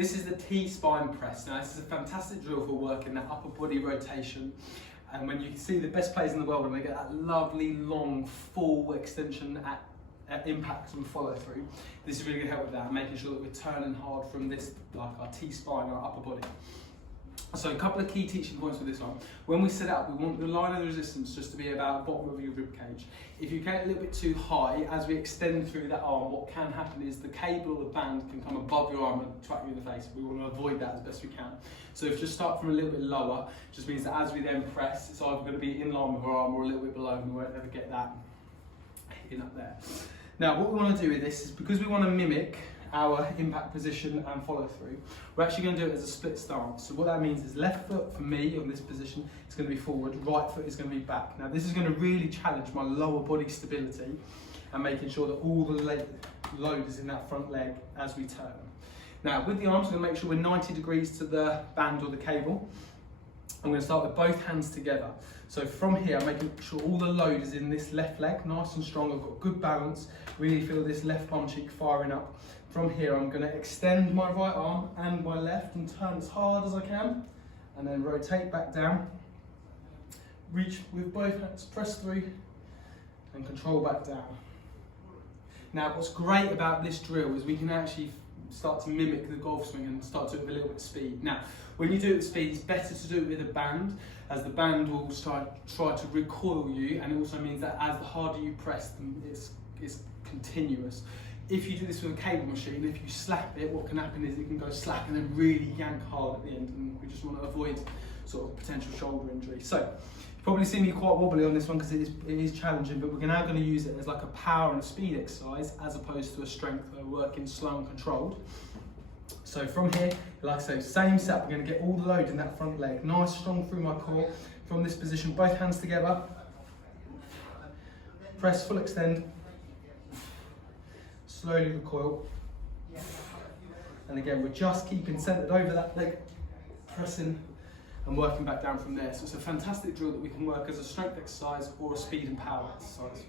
This is the T-spine press. Now this is a fantastic drill for working that upper body rotation. And when you see the best players in the world, when they get that lovely, long, full extension at impact and follow through, this is really going to help with that, making sure that we're turning hard from this, like our T-spine, our upper body. So a couple of key teaching points with this one. When we set it up, we want the line of the resistance just to be about the bottom of your rib cage. If you get a little bit too high, as we extend through that arm, what can happen is the cable or the band can come above your arm and twat you in the face. We want to avoid that as best we can. So if you just start from a little bit lower, just means that as we then press, it's either going to be in line with our arm or a little bit below, and we won't ever get that in up there. Now what we want to do with this is, because we want to mimic our impact position and follow through, we're actually going to do it as a split stance. So what that means is left foot for me on this position is going to be forward, right foot is going to be back. Now this is going to really challenge my lower body stability and making sure that all the load is in that front leg as we turn. Now with the arms, we're going to make sure we're 90 degrees to the band or the cable. I'm going to start with both hands together. So from here, I'm making sure all the load is in this left leg, nice and strong. I've got good balance, really feel this left bum cheek firing up. From here, I'm going to extend my right arm and my left and turn as hard as I can, and then rotate back down. Reach with both hands, press through, and control back down. Now, what's great about this drill is we can actually start to mimic the golf swing and start to do it with a little bit of speed. Now, when you do it with speed, it's better to do it with a band, as the band will try to recoil you, and it also means that as the harder you press, it's continuous. If you do this with a cable machine, if you slap it, what can happen is it can go slack and then really yank hard at the end, and we just want to avoid sort of potential shoulder injury. So, you've probably seen me quite wobbly on this one because it is challenging, but we're now going to use it as like a power and a speed exercise as opposed to a strength working slow and controlled. So from here, like I say, same setup, we're going to get all the load in that front leg, nice strong through my core. From this position, both hands together, press, full extend, slowly recoil, and again we're just keeping centered over that leg, pressing and working back down from there. So it's a fantastic drill that we can work as a strength exercise or a speed and power exercise.